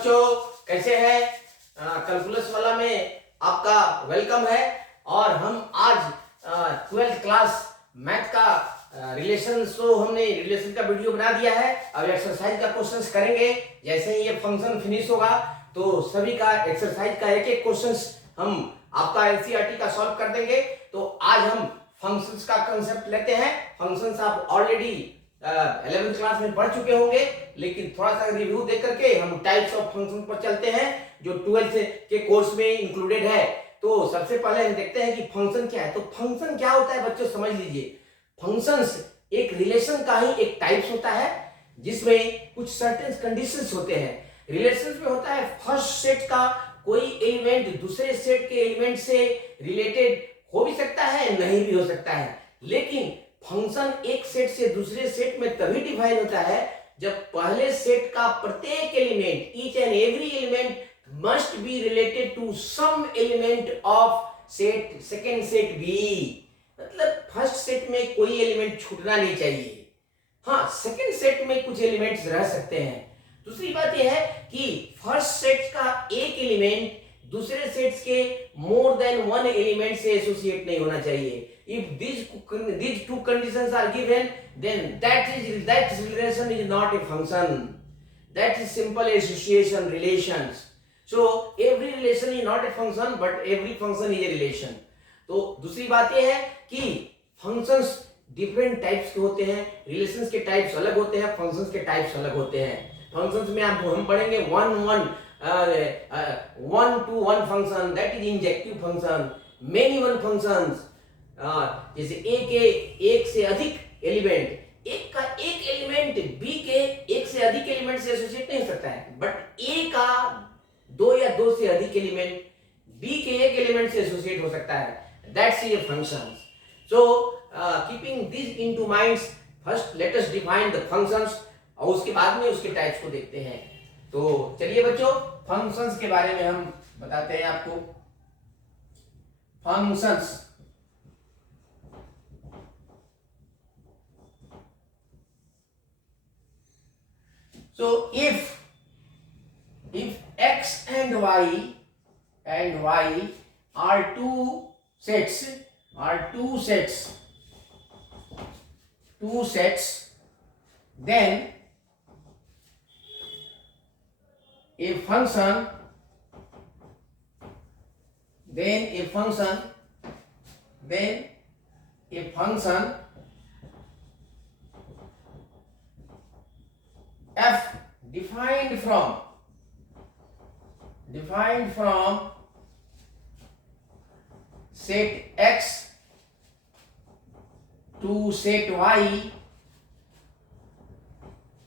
बच्चों, कैसे हैं? कैलकुलस वाला में आपका वेलकम है। और हम आज 12th क्लास मैथ का रिलेशन हमने रिलेशन का वीडियो बना दिया है। अब एक्सरसाइज का क्वेश्चंस करेंगे। जैसे ही ये फंक्शन फिनिश होगा तो सभी का एक्सरसाइज का एक एक क्वेश्चंस हम आपका एनसीईआरटी का सॉल्व कर देंगे। तो आज हम फंक्शंस का कंसेप्ट लेते हैं। फंक्शंस आप ऑलरेडी 11th क्लास में पढ़ चुके होंगे, लेकिन थोड़ा सा रिव्यू दे करके हम टाइप्स ऑफ फंक्शन पर चलते हैं जो 12th के कोर्स में इंक्लूडेड है। तो सबसे पहले हम देखते हैं कि फंक्शन क्या है। तो फंक्शन क्या होता है बच्चों, समझ लीजिए। फंक्शंस एक रिलेशन का ही एक टाइप्स होता है जिसमें कुछ सर्टेन कंडीशंस होते हैं। रिलेशंस में होता है फर्स्ट सेट का कोई एलिमेंट दूसरे सेट के एलिमेंट से रिलेटेड हो भी सकता है, नहीं भी हो सकता है। लेकिन फंक्शन एक सेट से दूसरे सेट में तभी डिफाइन होता है जब पहले सेट का प्रत्येक element, each and every element must be related to some element of set second set B. मतलब फर्स्ट सेट में कोई एलिमेंट छूटना नहीं चाहिए। हाँ, सेकेंड सेट में कुछ एलिमेंट्स रह सकते हैं। दूसरी बात यह है कि फर्स्ट सेट का एक एलिमेंट दूसरे सेट्स के मोर देन वन एलिमेंट से एसोसिएट नहीं होना चाहिए। If these two conditions are given, then that relation is not a function. That is simple association relations. So every relation is not a function, but every function is a relation. तो दूसरी बात यह है कि functions different types के होते हैं, relations के types अलग होते हैं, functions के types अलग होते हैं। functions में हम पढ़ेंगे one to one function, that is injective function, many one functions, जैसे एक से अधिक एलिमेंट, एक का एक एलिमेंट बी के एक से अधिक एलिमेंट से एसोसिएट नहीं हो सकता है, बट ए का दो या दो से अधिक एलिमेंट बी के एक एलिमेंट से एसोसिएट हो सकता है। That's a functions. So keeping this into minds, first let us define the functions और उसके बाद में उसके टाइप्स को देखते हैं। तो चलिए बच्चों, फंक्शंस के बारे में हम बताते हैं आपको। Functions, so if x and y are two sets, then a function f defined from set x to set y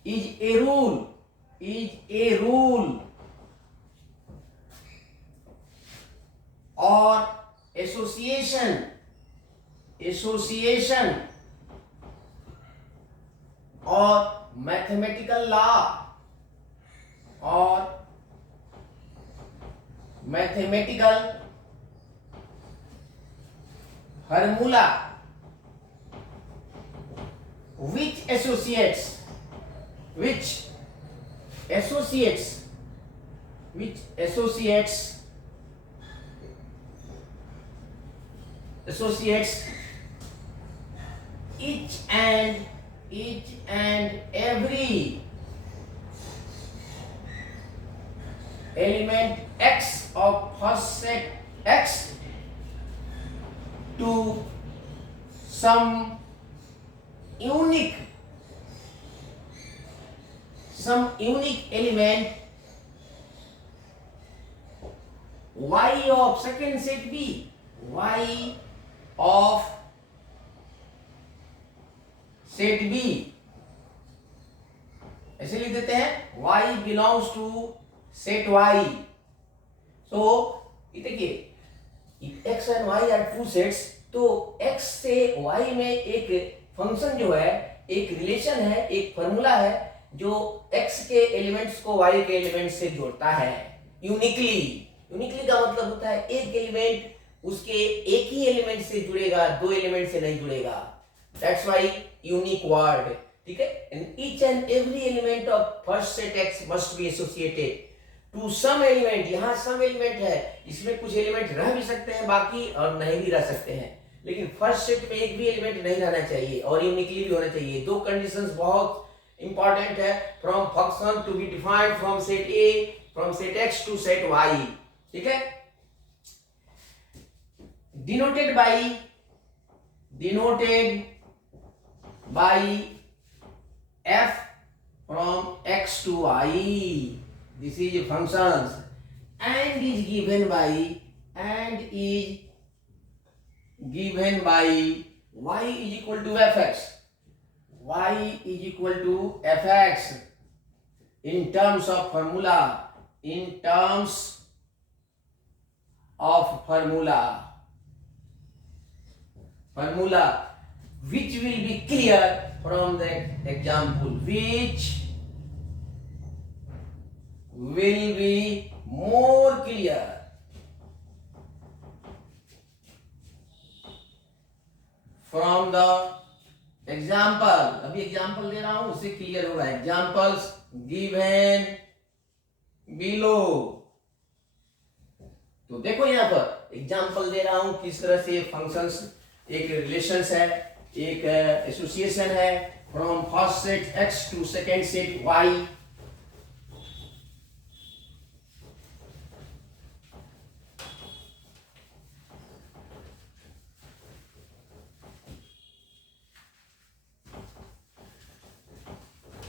is a rule or association or mathematical law or mathematical formula which associates each and every element x of first set x to some unique element y of second set b, y of set B ऐसे लिख देते हैं, y belongs to set y। So देखिए, x and y are two sets, तो x से y में एक function जो है, एक रिलेशन है, एक फॉर्मूला है जो x के एलिमेंट्स को y के एलिमेंट्स से जोड़ता है यूनिकली। यूनिकली का मतलब होता है एक एलिमेंट उसके एक ही एलिमेंट से जुड़ेगा, दो एलिमेंट से नहीं जुड़ेगा। दैट्स व्हाई यूनिक वर्ड, ठीक है। And each and every element of first set x must be associated to some element, यहाँ सम एलिमेंट है, इसमें कुछ एलिमेंट रह भी सकते हैं बाकी और नहीं भी रह सकते हैं, लेकिन फर्स्ट सेट में एक भी एलिमेंट नहीं रहना चाहिए और यूनिकली भी होना चाहिए। दो कंडीशंस बहुत इंपॉर्टेंट है from function to be defined from set A, from set X to set Y. ठीक है, denoted by f from x to y, this is functions, and is given by y is equal to fx, y is equal to fx in terms of formula, which will be clear from the example, which will be more clear from the example। अभी example दे रहा हूं, उससे clear होगा। Examples given below. तो देखो यहां पर example दे रहा हूं किस तरह से फंक्शंस, एक रिलेशंस है, एक एसोसिएशन है from first set x to second set y।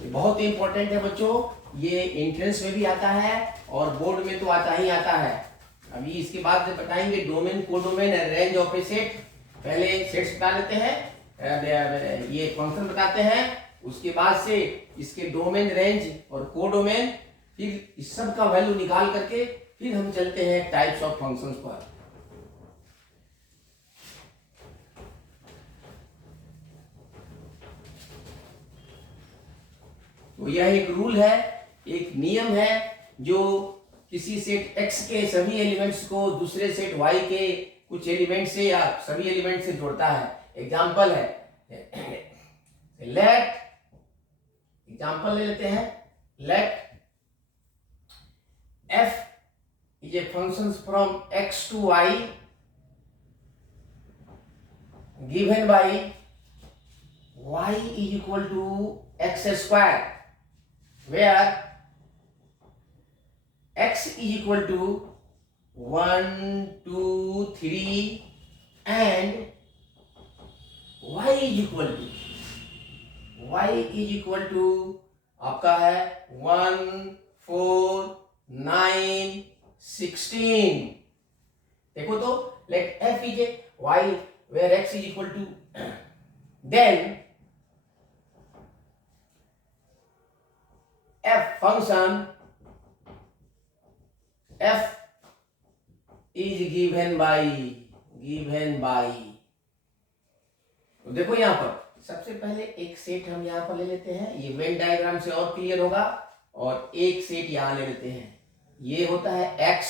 बहुत ही इंपॉर्टेंट है बच्चों, ये एंट्रेंस में भी आता है और बोर्ड में तो आता ही आता है। अभी इसके बाद बताएंगे domain, codomain, range of A set. पहले सेट्स बता लेते हैं, ये फंक्शन बताते हैं, उसके बाद से इसके डोमेन, रेंज और कोडोमेन, फिर इस सब का वैल्यू निकाल करके फिर हम चलते हैं टाइप्स ऑफ फंक्शंस पर। तो यह एक रूल है, एक नियम है जो किसी सेट x के सभी एलिमेंट्स को दूसरे सेट y के कुछ एलिमेंट से या सभी एलिमेंट से जोड़ता है। एग्जांपल है, लेट, एग्जांपल ले लेते हैं, late f is a function from x to y given by y is equal to x square, where x is equal to 1, 2, 3 and y is equal to आपका है 1, 4, 9, 16। देखो तो let f is a y where x is equal to, then f function f is given by, तो देखो यहां पर सबसे पहले एक सेट हम यहां पर ले लेते हैं, ये वेन डायग्राम से और क्लियर होगा, और एक सेट यहां ले लेते हैं, ये होता है x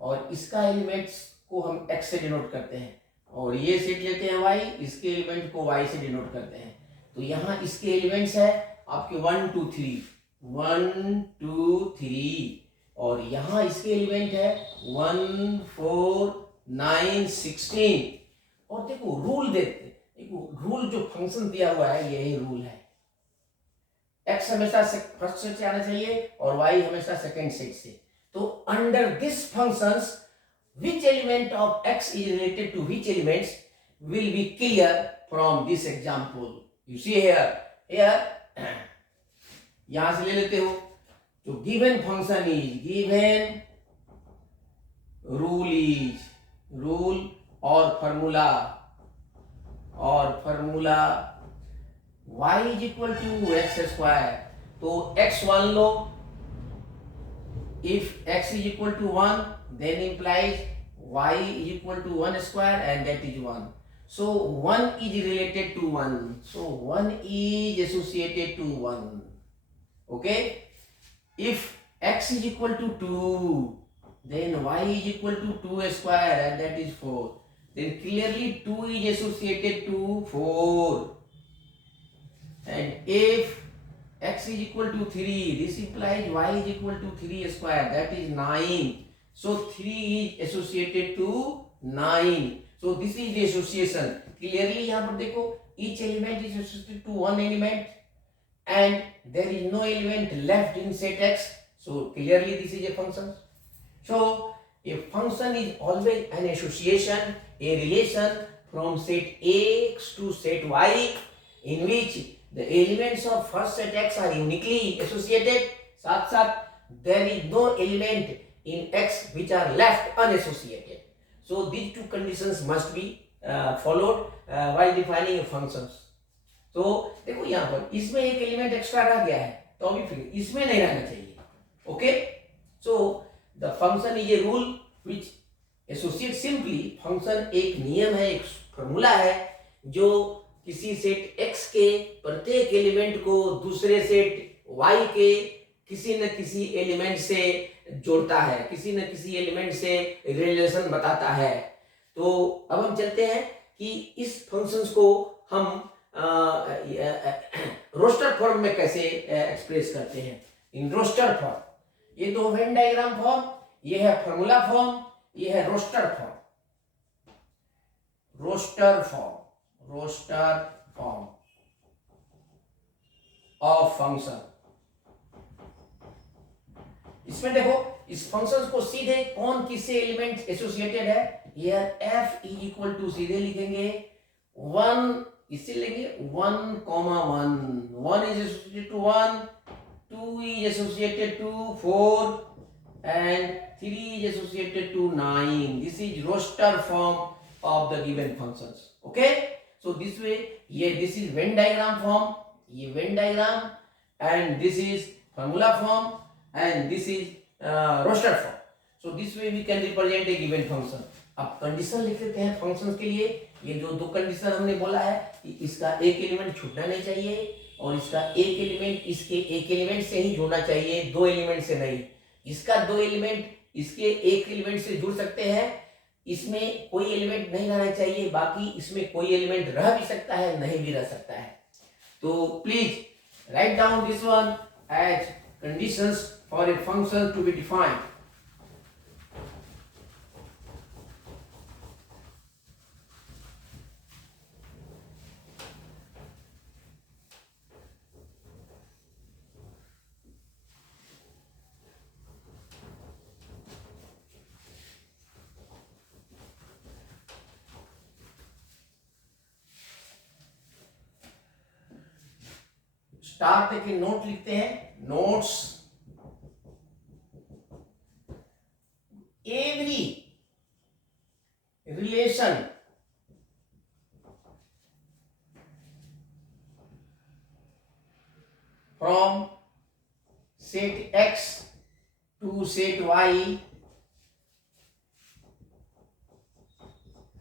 और इसका एलिमेंट्स को हम x से डिनोट करते हैं, और ये सेट लेते हैं y, इसके एलिमेंट को y से डिनोट करते हैं। तो यहाँ इसके एलिमेंट्स है आपके 1, 2, 3, 1, 2, 3, और यहाँ इसके एलिमेंट है 1, 4, 9, 16। और देखो रूल देखते, रूल जो फंक्शन दिया हुआ है यही रूल है, x हमेशा फर्स्ट सेट से आना चाहिए और y हमेशा सेकंड सेट से। तो under this functions which element of x is related to which elements will be clear from this example। you see here यहां से ले लेते हो, तो given function is given, rule और formula y is equal to x square. तो x1 low, if x is equal to 1 then implies y is equal to 1 square and that is 1, so 1 is related to 1, so 1 is associated to 1, okay। if x is equal to 2 then y is equal to 2 square and that is 4, then clearly 2 is associated to 4, and if x is equal to 3. This implies y is equal to 3 square. That is 9. So 3 is associated to 9. So this is the association. Clearly यहाँ पर देखो each element is associated to one element and there is no element left in set x. So clearly this is a function. So a function is always an association, a relation from set x to set y in which the elements of first set x are uniquely associated. साथ साथ there is no element in x which are left unassociated. So these two conditions must be followed while defining a functions. तो देखो यहाँ पर इसमें एक element extra रह गया है तो अभी फिर इसमें नहीं रहना चाहिए. Okay. So the function is a rule which associate simply. Function एक नियम है, एक फॉर्मूला है जो किसी सेट x के प्रत्येक एलिमेंट को दूसरे सेट y के किसी न किसी एलिमेंट से जोड़ता है, किसी न किसी एलिमेंट से रिलेशन बताता है. तो अब हम चलते हैं कि इस फंक्शंस को हम रोस्टर फॉर्म में कैसे एक्सप्रेस करते हैं. इन रोस्टर फॉर्म, ये दो वेन डायग्राम फॉर्म, ये है फॉर्मूला फॉर्म, ये है roster form. Roster form of function. इसमें देखो इस फंक्शन को सीधे कौन किससे एलिमेंट एसोसिएटेड है. Here f is equal to सीधे लिखेंगे 1, इससे लेंगे 1, 1 is associated to 1, 2 is associated to 4 and 3 is associated to 9. This is roster form of the given functions. Okay, so this way this is Venn diagram form, ये Venn diagram, and this is formula form and this is roster form. So this way we can represent a given function. अब condition लिख लेते हैं functions के लिए. ये जो दो कंडीशन हमने बोला है कि इसका एक एलिमेंट छूटना नहीं चाहिए और इसका एक एलिमेंट इसके एक एलिमेंट से ही जुड़ना चाहिए, दो एलिमेंट से नहीं. इसका दो एलिमेंट इसके एक एलिमेंट से जुड़ सकते हैं, इसमें कोई एलिमेंट नहीं रहना चाहिए, बाकी इसमें कोई एलिमेंट रह भी सकता है, नहीं भी रह सकता है. तो please write down this one as conditions for a function to be defined. Start के नोट लिखते हैं. Notes. Every relation from set x to set y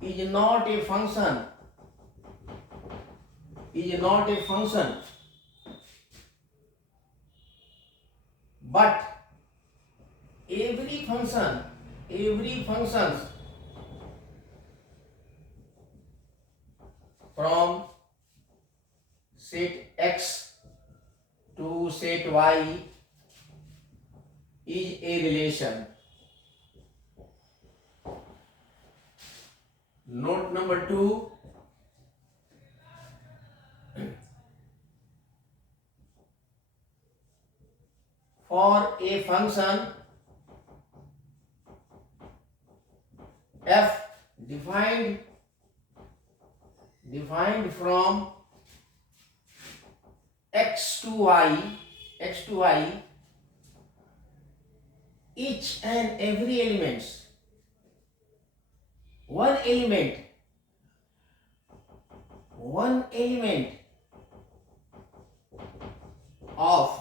is not a function, but every function from set x to set y is a relation. Note number 2, for a function f defined from x to y, each and every one element of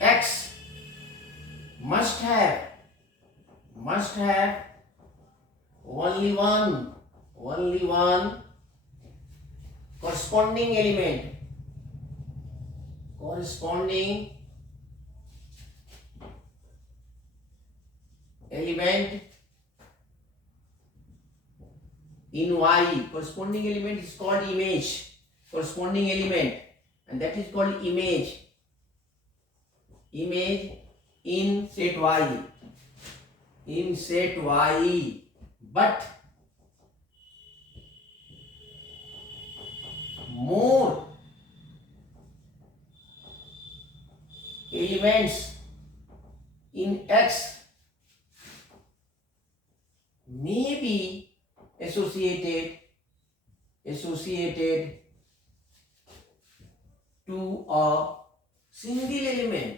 x must have only one corresponding element in y. Corresponding element is called image. corresponding element, and that is called image. Image in set Y. In set Y, but more elements in X may be associated to a single element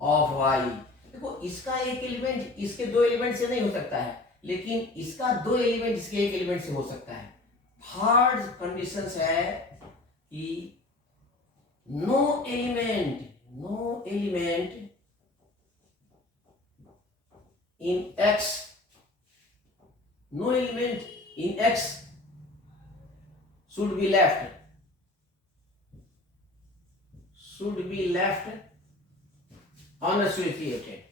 of Y. देखो इसका एक element इसके दो element से नहीं हो सकता है, लेकिन इसका दो एलिमेंट इसके एक एलिमेंट से हो सकता है. थर्ड कंडीशन है कि no element in X should be left unassociated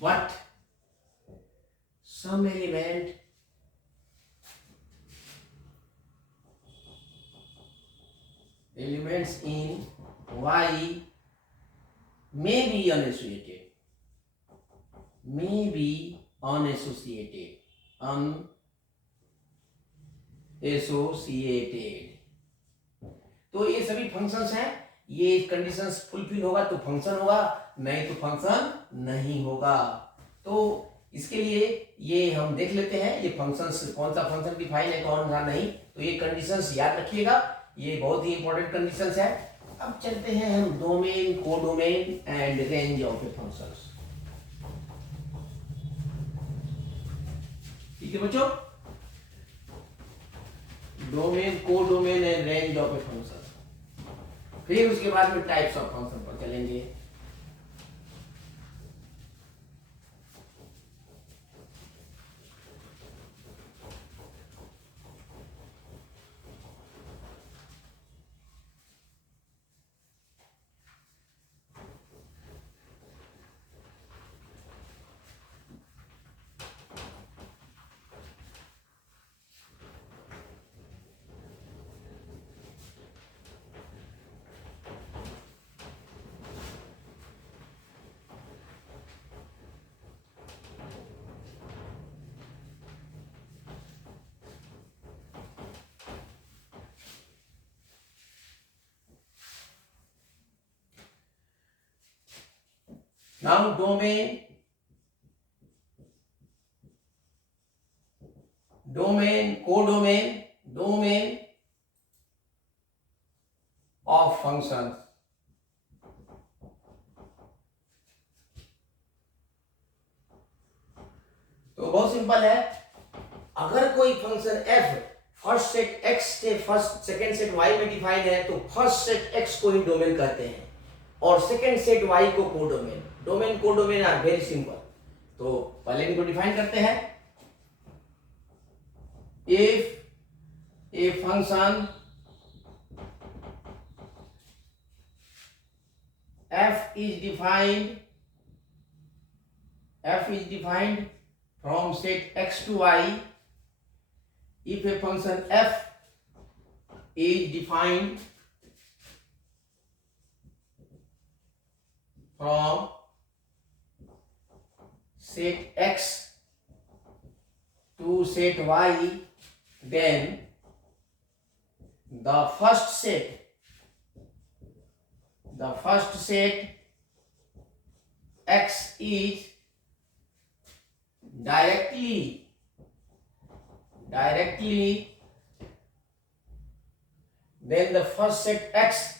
but some elements in Y may be unassociated. तो ये सभी फंक्शंस हैं. ये कंडीशंस फुलफिल होगा तो फंक्शन होगा, नहीं तो फंक्शन नहीं होगा. तो इसके लिए ये हम देख लेते हैं ये फंक्शंस, कौन सा फंक्शन डिफाइन है कौन सा नहीं. तो ये कंडीशंस याद रखिएगा, ये बहुत ही इंपॉर्टेंट कंडीशंस है. अब चलते हैं हम domain, codomain and range of A functions. ठीक है बच्चों, domain, codomain and range of a function. फिर उसके बाद में टाइप्स ऑफ फंक्शन पर चलेंगे. Now domain, codomain, domain of functions. तो बहुत सिंपल है. अगर कोई function f first set x से फर्स्ट सेकंड सेट y में डिफाइन है तो फर्स्ट सेट x को ही डोमेन कहते हैं और सेकंड सेट y को codomain. Domain codomain are very simple. तो पहले इनको डिफाइन करते हैं. If a function f is defined from set x to y, if a function f is defined from set x to set y, then the first set x is directly then the first set x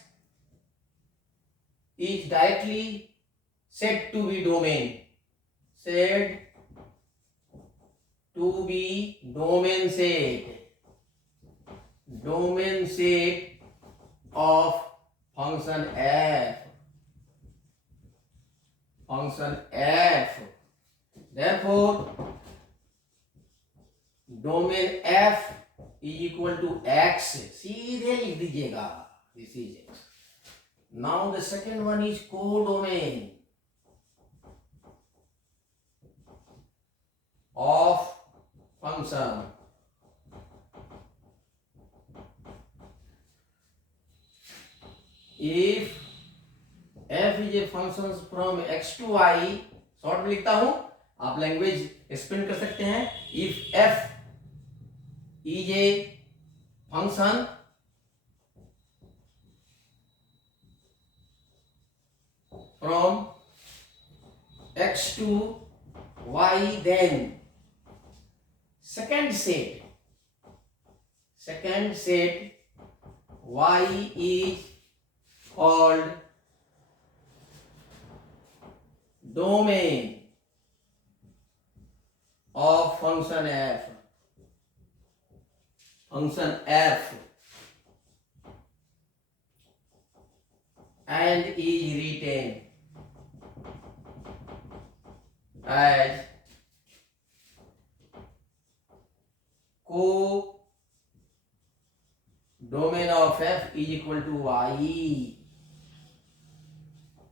is directly said to be domain, set of function f. Therefore domain f is equal to x. सीधे लिख दीजिएगा, this is x. Now the second one is codomain. of function. If f is a function from x to y, short में लिखता हूं, आप language explain कर सकते हैं. If f is a function from x to y, then second set y is called domain of function f. Function f and is written as co-domain of f is equal to y.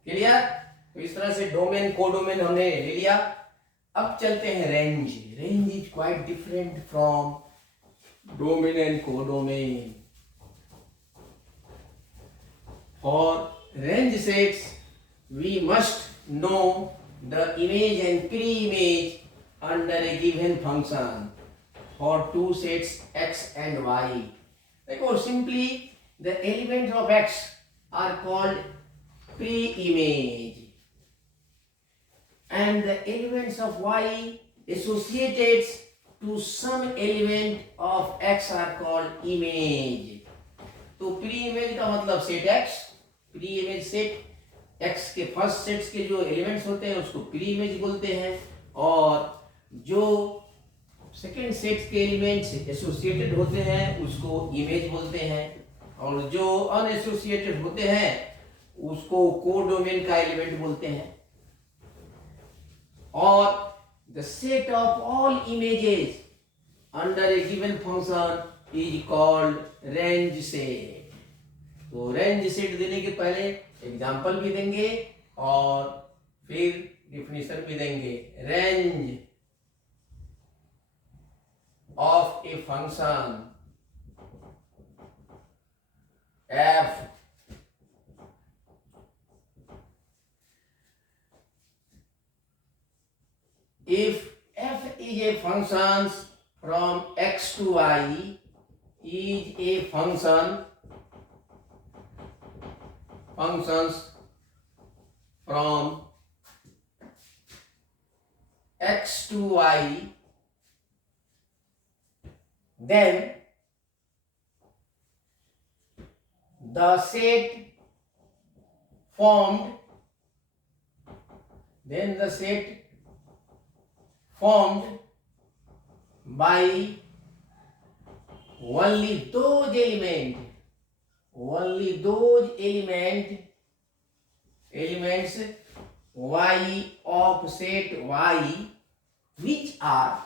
Clear? तो इस तरह से domain codomain हमने ले लिया. अब चलते हैं range. Range is quite different from domain and codomain. For range sets we must know the image and pre-image under a given function for two sets x and y. देखो simply the elements of x are called pre-image and the elements of y associated to some element of x are called image. तो pre-image का मतलब set x, pre-image set x के first sets के जो elements होते हैं उसको pre image बोलते हैं, और जो सेकेंड सेट्स के एलिमेंट्स एसोसिएटेड होते हैं उसको इमेज बोलते हैं, और जो अनएसोसिएटेड होते हैं उसको कोडोमेन का एलिमेंट बोलते हैं. और the set of all images under A given function is called range set. तो रेंज सेट देने के पहले एग्जाम्पल भी देंगे और फिर डिफिनेशन भी देंगे. Range of A function f if f is a function from x to y is a functions from x to y, then the set formed by only those elements y of set y which are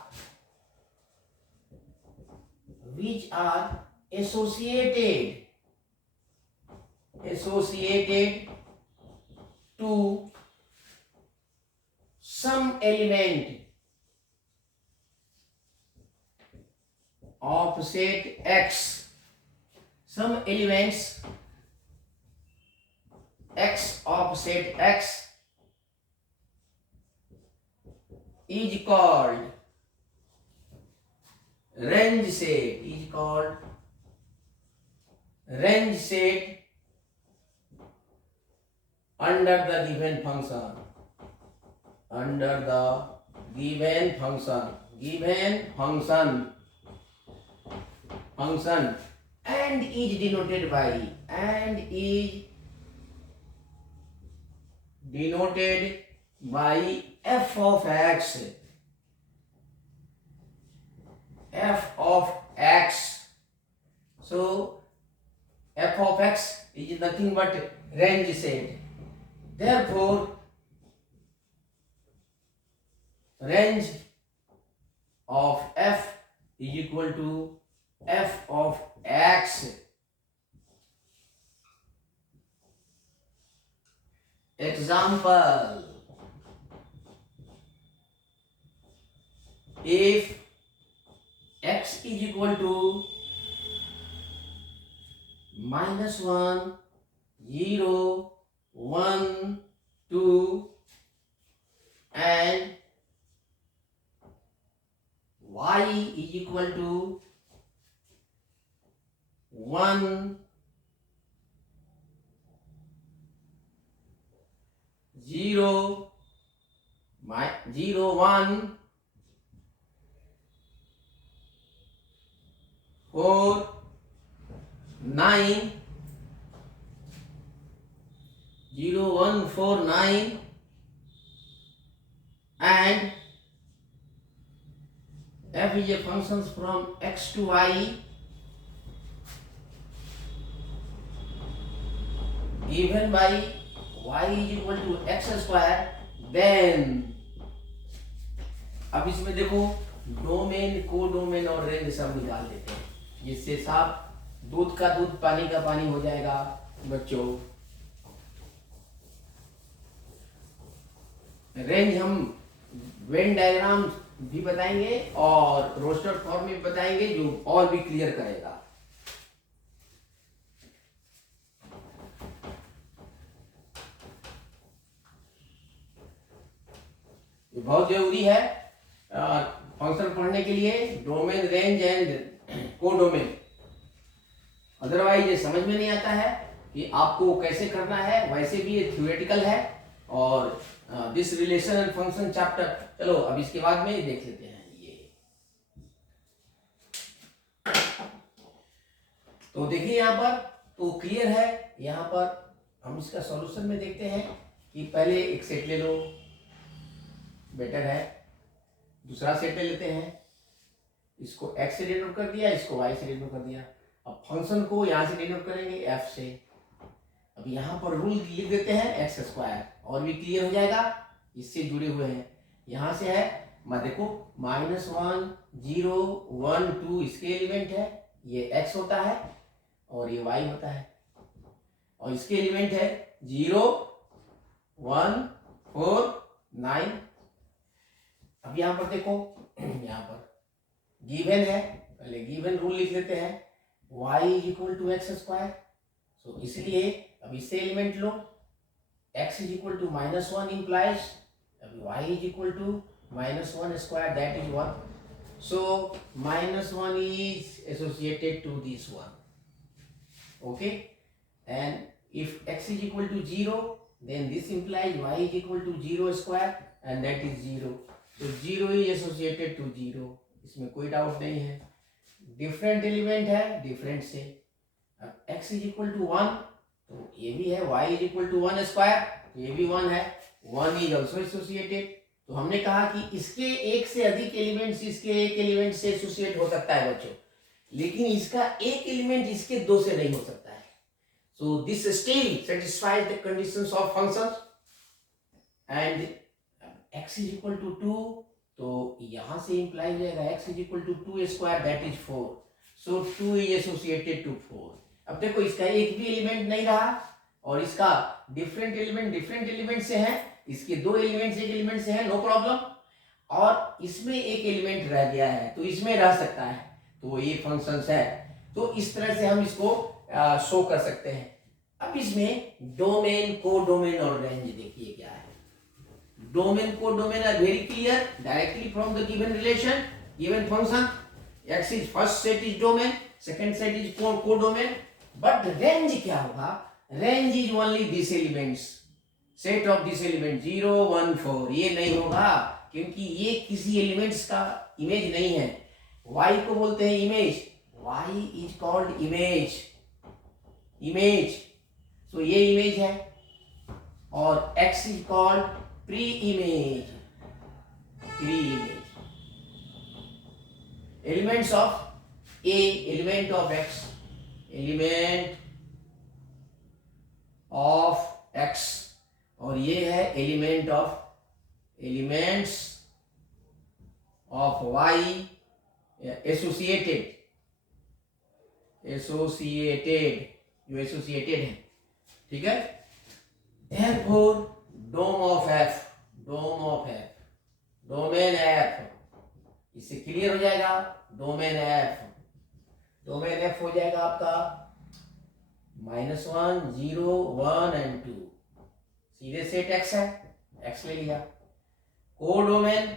associated to some element of set x, some elements x of set x is called range set, under the given function and is denoted by f of x. So f of x is nothing but range set. Therefore range of f is equal to f of x. Example: if x is equal to -1 0 1 2 and y is equal to 1 0 0 1 4 9 0 1 4 9 and f is a function from x to y given by y is equal to x square, then अब इसमें देखो domain, codomain और range सब निकाल देते हैं, जिससे साफ दूध का दूध पानी का पानी हो जाएगा बच्चों। रेंज हम वेन डायग्राम भी बताएंगे और रोस्टर फॉर्म में बताएंगे, जो और भी क्लियर करेगा। ये बहुत जरूरी है फंक्शन पढ़ने के लिए, domain, range and codomain. Otherwise ये समझ में नहीं आता है कि आपको कैसे करना है। वैसे भी ये थ्योरेटिकल है और this relation and function chapter, चलो अब इसके बाद में देख लेते हैं। ये तो देखिए यहाँ पर तो क्लियर है। यहाँ पर हम इसका सॉल्यूशन में देखते हैं कि पहले एक सेट ले लो, बेटर है। दूसरा सेट ले लेते हैं, इसको x से डिनोट कर दिया, इसको y से डिनोट कर दिया। अब फंक्शन को यहाँ से डिनोट करेंगे f से। अब यहाँ पर रूल लिख देते हैं एक्स स्क्वायर, और भी क्लियर हो जाएगा, इससे जुड़े हुए हैं। यहाँ से है मैं देखो -1 0 1 2 इसके एलिमेंट है, ये x होता है और ये y होता है, और इसके एलिमेंट है 0 1 4 9। अब यहाँ पर देखो, यहाँ पर गिवन है, पहले गिवन रूल लिख लेते हैं, y is equal to x square. So इसलिए अब इससे एलिमेंट लो, x is equal to -1 implies अब y is equal to -1 square, that is 1। So -1 is associated to this one, okay. And if x is equal to 0 then this implies y is equal to 0 square and that is 0. तो 0 is associated to 0, इसमें कोई doubt नहीं है। Different element है, different से। अब x is equal to 1 तो ये भी है, y is equal to 1 square तो ये भी 1 है, 1 इज ऑल्सो एसोसिएटेड। तो हमने कहा कि इसके एक से अधिक एलिमेंट्स इसके एक एलिमेंट से एसोसिएट हो सकता है बच्चों, लेकिन इसका एक एलिमेंट इसके दो से नहीं हो सकता है। So this still satisfies the conditions of functions and x is equal to 2, तो यहाँ से imply हो जाएगा x is equal to 2 square that is 4. So 2 is associated to 4. अब देखो इसका एक भी एलिमेंट नहीं रहा और इसका डिफरेंट एलिमेंट से है, इसके दो एलिमेंट्स एक एलिमेंट से है, नो प्रॉब्लम। और इसमें एक एलिमेंट रह गया है तो इसमें रह सकता है, तो ये फंक्शंस है। तो इस तरह से हम इसको शो कर सकते हैं। अब इसमें डोमेन, कोडोमेन और रेंज देखिए क्या है। Domain, codomain are very clear directly from the given relation, given function. X is first set is domain, second set is codomain. But range क्या होगा? Range is only this elements, set of this element 0 1 4। ये नहीं होगा क्योंकि ये किसी elements का image नहीं है। y को बोलते हैं image, y is called image, image. तो ये इमेज है और x is called pre image, pre image. Elements of a, element of x, element of x, और ये है element of, elements of y, associated, associated, जो एसोसिएटेड है, ठीक है। Therefore dom of f, dom of f, domain f इससे clear हो जाएगा। डोमेन एफ हो जाएगा आपका -1 0 1 एंड 2, सीधे सेट एक्स है, एक्स ले लिया। Codomain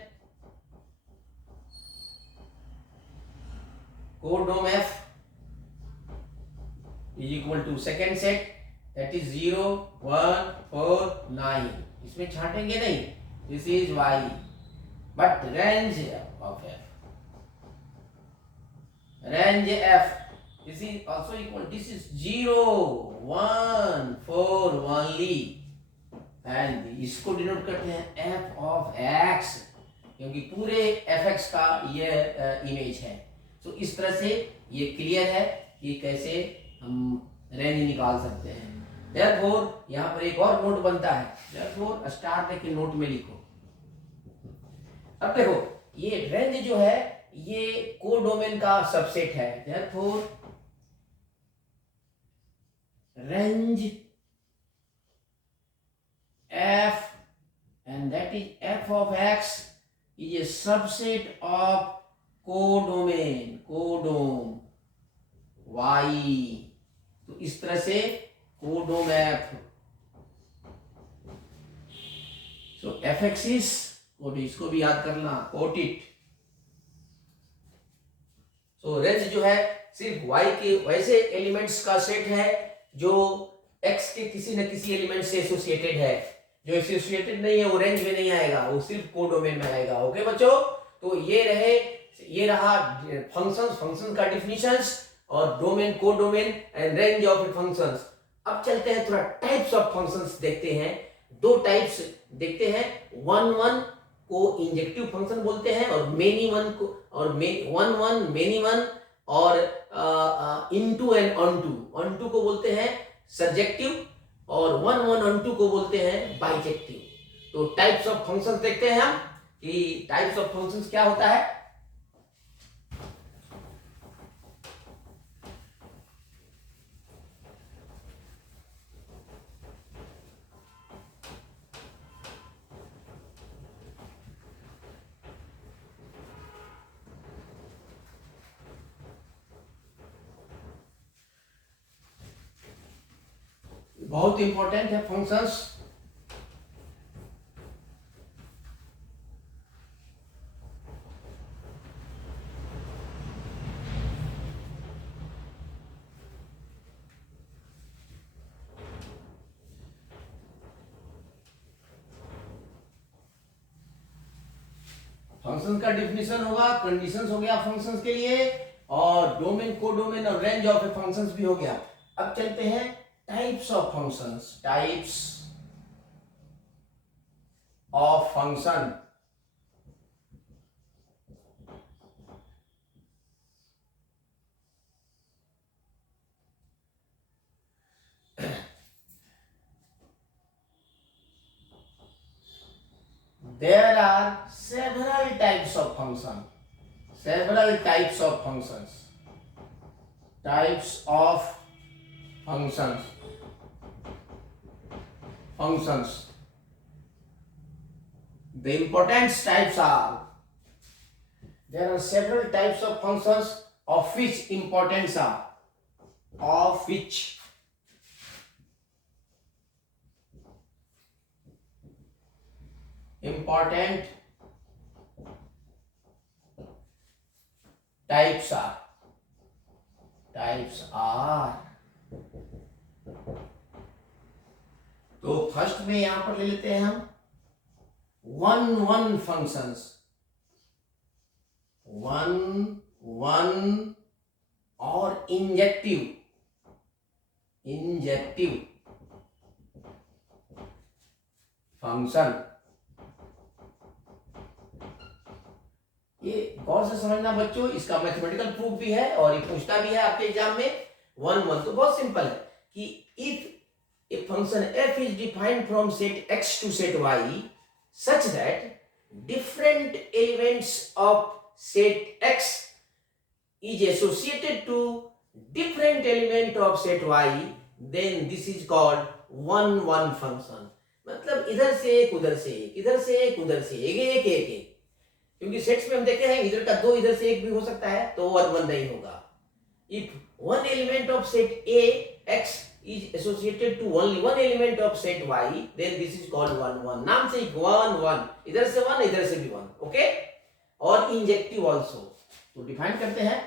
F is equal to second set, that is 0 1 4 9, इसमें छांटेंगे नहीं, this is Y, but range of F, this is also equal, this is 0 1 4 only, and इसको डिनोट करते हैं f of x, क्योंकि पूरे fx का ये इमेज है। तो इस तरह से ये क्लियर है कि कैसे हम रेंज निकाल सकते हैं। देयरफॉर यहाँ पर एक और नोट बनता है, देयरफॉर स्टार लेके नोट में लिखो। अब देखो ये रेंज जो है ये कोडोमेन का सबसेट है, therefore range f and that is f of x is a subset of codomain y। तो इस तरह से कोडोम f, so fx is, इसको भी याद करना, कोट इट। सो रेंज जो है सिर्फ y के वैसे एलिमेंट्स का सेट है जो x के किसी न किसी एलिमेंट से एसोसिएटेड है। जो एसोसिएटेड नहीं है वो रेंज में नहीं आएगा, वो सिर्फ कोडोमेन में आएगा। ओके बच्चों, तो ये रहा फंक्शन का डिफिनीशंस और domain, codomain and range of functions. अब चलते हैं थोड़ा टाइप्स ऑफ फंक्शंस देखते हैं। दो टाइप्स देखते हैं, वन को इंजेक्टिव फंक्शन बोलते हैं और मेनी वन को, और मेनी वन और इनटू एंड ऑनटू को बोलते हैं सब्जेक्टिव, और वन ऑनटू को बोलते हैं बाइजेक्टिव। तो टाइप्स ऑफ फंक्शंस देखते हैं हम कि टाइप्स ऑफ फंक्शंस क्या होता है। बहुत इंपॉर्टेंट है फंक्शंस। फंक्शन का डिफिनीशन होगा, कंडीशंस हो गया फंक्शंस के लिए, और डोमेन, कोडोमेन और रेंज ऑफ ए फंक्शंस भी हो गया। अब चलते हैं types of functions, types of function. There are several types of function, several types of functions, types of functions, functions. The important types are, there are several types of functions of which importance are, of which important types are, तो first में यहां पर ले लेते हैं हम one functions, one और injective function. ये गौर से समझना बच्चों, इसका मैथमेटिकल प्रूफ भी है और ये पूछता भी है आपके एग्जाम में। वन तो बहुत सिंपल है कि if a function f is defined from set x to set y such that different elements of set x is associated to different element of set y, then this is called one function। मतलब इधर से एक, उधर से एक, इधर से एक, उधर से एक, एक। क्योंकि सेट्स में हम देखे हैं इधर का 2 इधर से 1 भी हो सकता है, तो 1 1 नहीं होगा। If one element of set A x is associated to only one element of set y, then this is called 1 1। नाम से 1 1, इधर से 1 इधर से भी 1, ओके। और इंजेक्टिव ऑल्सो, तो डिफाइन करते हैं।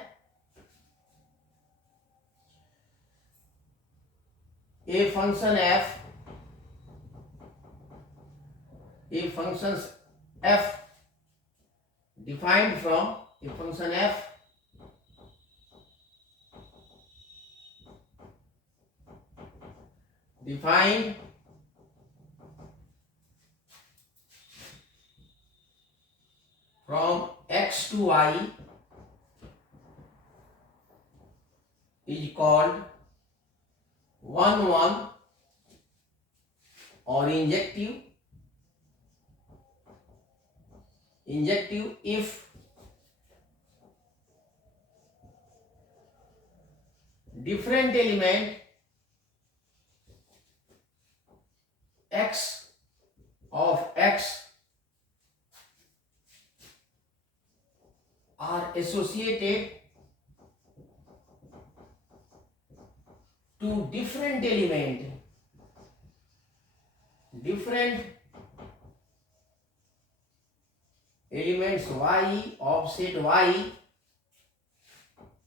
A function f, a function f defined from a function f defined from x to y is called 1 1 or injective if different element x of x are associated to different elements y of set y,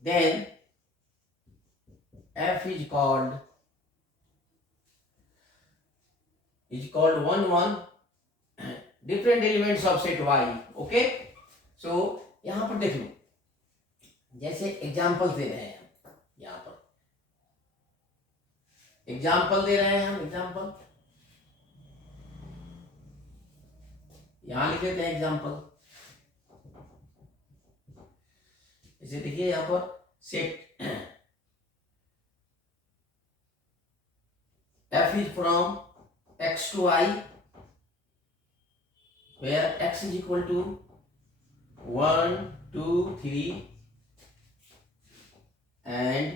then f is called 1 1 different elements of set y, okay. So यहां पर देख लो, जैसे example दे रहे हैं, यहां पर example दे रहे हैं हम, एग्जांपल यहां लिख देते हैं एग्जांपल। इसे देखिए यहां पर set f is from x to y, where x is equal to 1 2 3 and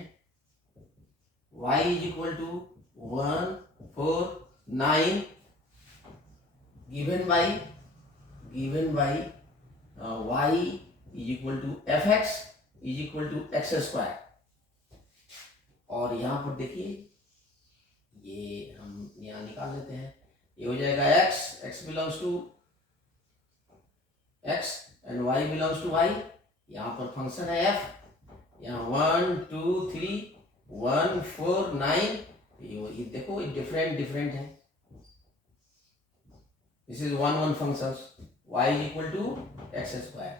y is equal to 1 4 9, given by y is equal to fx is equal to x square। और यहां पर देखिए ये हम यहां निकाल लेते हैं, ये हो जाएगा x belongs to x and y belongs to y। यहां पर फंक्शन है f, यहाँ 1 2 3 1 4 9, ये देखो ये डिफरेंट है। This is 1 1 function, y is equal to x square।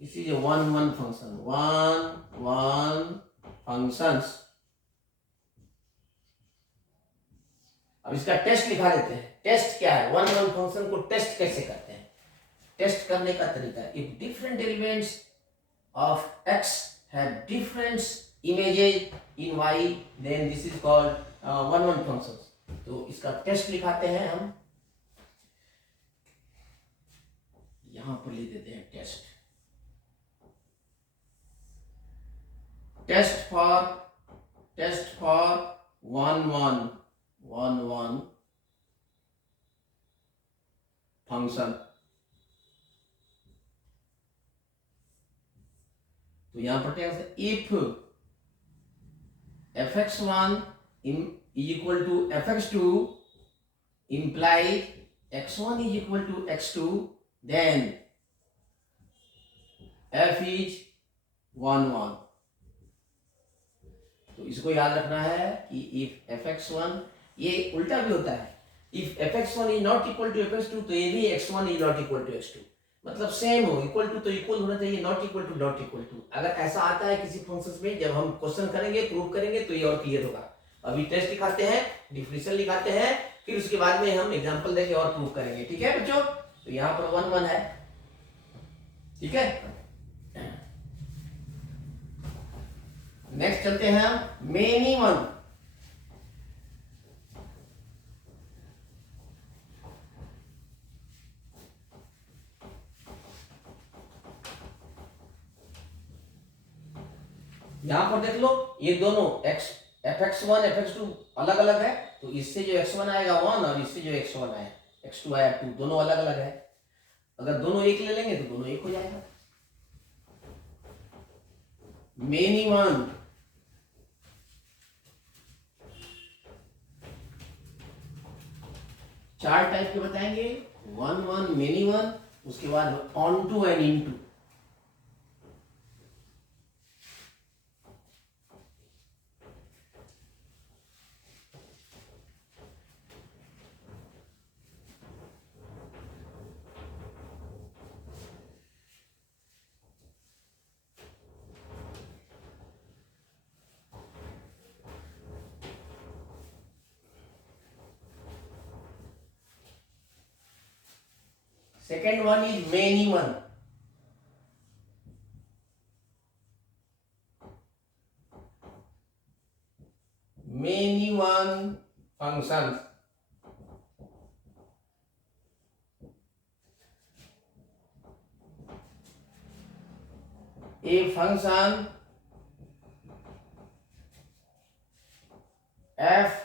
This is 1 1 function, 1 1 functions. अब इसका टेस्ट लिखा देते हैं। टेस्ट क्या है, 1 1 फंक्शन को टेस्ट कैसे करते हैं? टेस्ट करने का तरीका, if different elements of x have different images in y, then this is called 1 1 functions। तो इसका टेस्ट लिखाते हैं हम, यहां पर लिख देते हैं टेस्ट। Test for 1 1 function. तो यहां पर test, if fx1 is equal to fx2 implies x1 is equal to x2, then f is 1 1। तो इसको याद रखना है कि if fx1, ये उल्टा भी होता है, if fx1 is not equal to fx2 तो ये भी x1 is not equal to x2, मतलब सेम हो, इक्वल टू तो इक्वल होना चाहिए, नॉट इक्वल टू। अगर ऐसा आता है किसी फंक्शंस में, जब हम क्वेश्चन करेंगे प्रूव करेंगे तो ये और क्लियर होगा। अभी टेस्ट दिखाते हैं, डिफिनेशन लिखाते हैं, फिर उसके बाद में हम एग्जांपल देके और प्रूव करेंगे, ठीक है बच्चों। तो यहाँ पर 1 1 है, ठीक है। नेक्स्ट चलते हैं हम मेनी वन। यहां पर देख लो, ये दोनों fx1 fx2 अलग अलग है, तो इससे जो x1 आएगा 1 और इससे जो x1 आया x2 आया 2, दोनों अलग अलग है। अगर दोनों एक ले लेंगे तो दोनों एक हो जाएगा। मेनी वन, चार टाइप के बताएंगे, वन वन, मेनी वन, उसके बाद onto and into. Second one is many one. Many one functions. A function f,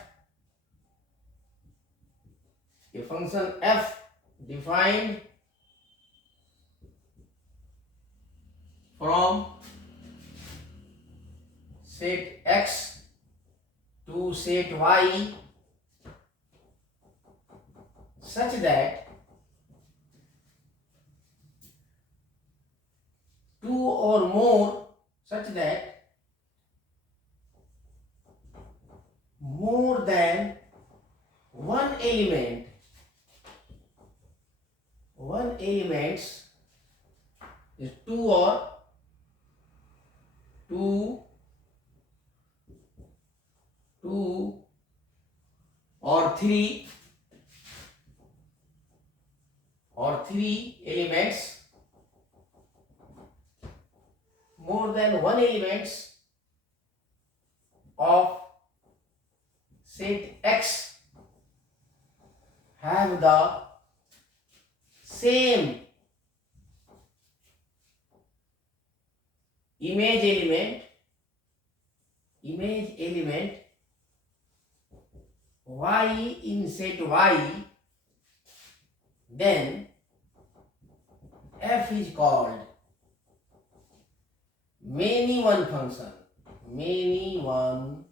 a function f defined from set x to set y such that two or more, such that more than one elements is two or three elements, more than one elements of set X have the same image element y in set y, then f is called many one function. Many one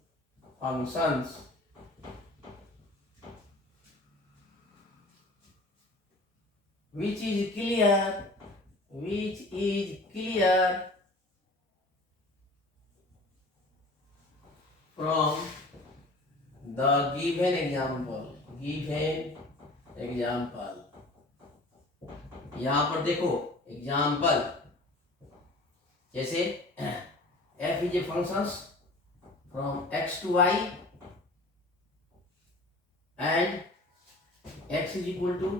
functions. Which is clear from the given example. यहां पर देखो example, जैसे f is a functions from x to y and x is equal to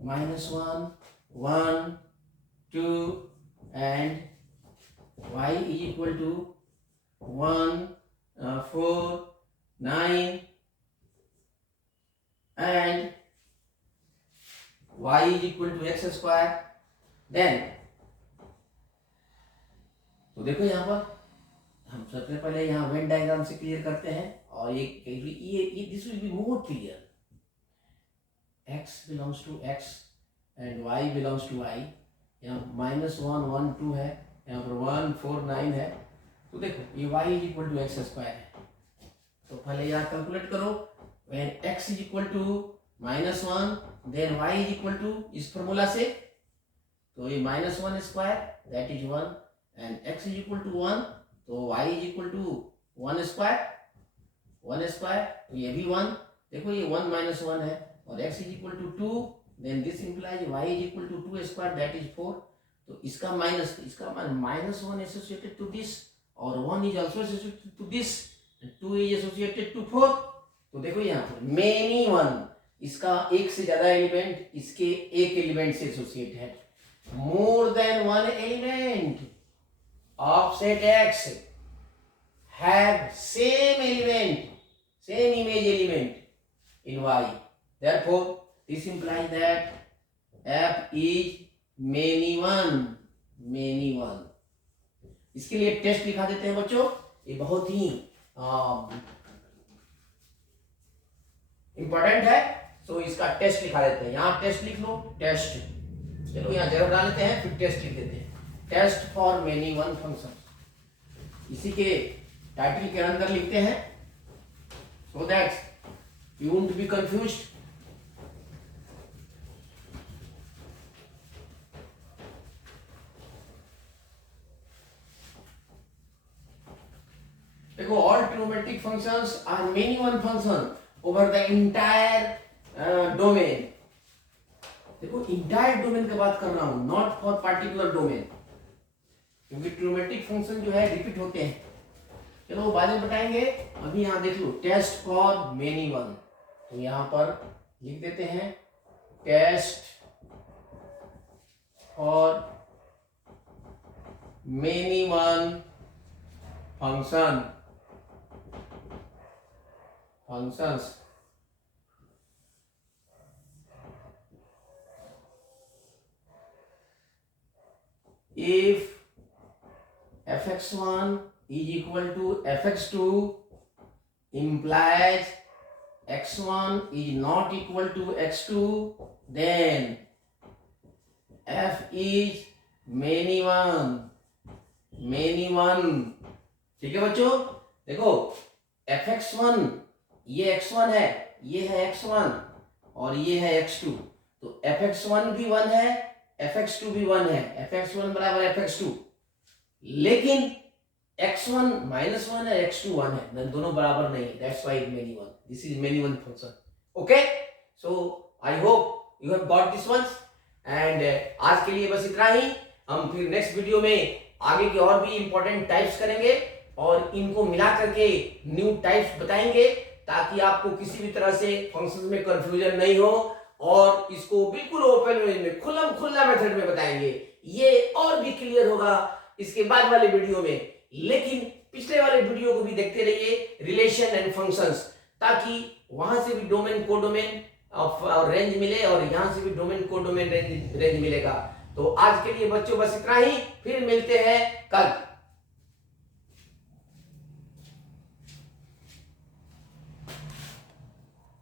-1, 1, 2 and y is equal to 1, 4, 9 and y is equal to x square. Then तो देखो यहाँ पर हम सबसे पहले यहाँ वेन डायग्राम से क्लियर करते हैं और ये this will be more clear. x belongs to x and y belongs to y. यहाँ -1, 1, 2 है, यहाँ पर 1, 4, 9 है. तो देखो ये y is equal to x square है. तो पहले यहाँ कैलकुलेट करो. when x is equal to -1 then y is equal to इस फॉर्मूला से, तो ये -1 square that is 1 and x is equal to 1 तो y is equal to 1 square तो ये भी 1. देखो ये 1 - 1 है और x is equal to 2 then this implies y is equal to 2 square that is 4. तो इसका -1 associated to this और 1 is also associated to this and 2 is associated to 4. तो देखो यहाँ पर many one, इसका एक से ज्यादा एलिमेंट इसके एक एलिमेंट से एसोसिएट है. more than one element of set x have same image element in y. Therefore this implies that f is many one. इसके लिए टेस्ट लिखा देते हैं बच्चों. ये बहुत ही इंपॉर्टेंट है, तो इसका टेस्ट लिखा देते हैं. यहाँ टेस्ट लिख लो. टेस्ट चलो यहाँ जरूर डाल लेते हैं, फिर टेस्ट लिख देते हैं, test for many one function. इसी के टाइटल के अंदर लिखते हैं, so that you won't be confused. देखो, all trigonometric functions are many one function over the entire domain। देखो, entire domain की बात कर रहा हूं, not for particular domain, क्योंकि ट्रिग्नोमेट्रिक फंक्शन जो है रिपीट होते हैं। चलो वो बाद में बताएंगे, अभी यहाँ देख लो, टेस्ट फॉर मेनी वन, तो यहाँ पर लिख देते हैं test for many one functions if fx1 is equal to fx2 implies x1 is not equal to x2, then f is many one। ठीक है बच्चों, देखो fx1 ये x1 है, ये है x1 और ये है x2, तो fx1 भी 1 है, fx2 भी 1 है, fx1 बराबर fx2, लेकिन x1 -1 है, x2 1 है, दोनों बराबर नहीं है, that's why many one, this is many one function। okay, so I hope you have got this ones, and आज के लिए बस इतना ही। हम फिर नेक्स्ट वीडियो में आगे के और भी इंपॉर्टेंट टाइप्स करेंगे और इनको मिला करके न्यू टाइप्स बताएंगे, ताकि आपको किसी भी तरह से फंक्शंस में कंफ्यूजन नहीं हो, और इसको बिल्कुल ओपन वे में खुल्लम खुल्ला मेथड में बताएंगे। ये और भी क्लियर होगा इसके बाद वाले वीडियो में, लेकिन पिछले वाले वीडियो को भी देखते रहिए, रिलेशन एंड फंक्शंस, ताकि वहां से भी डोमेन कोडोमेन और रेंज मिले और यहां से भी डोमेन कोडोमेन रेंज मिलेगा। तो आज के लिए बच्चों बस इतना ही, फिर मिलते हैं कल।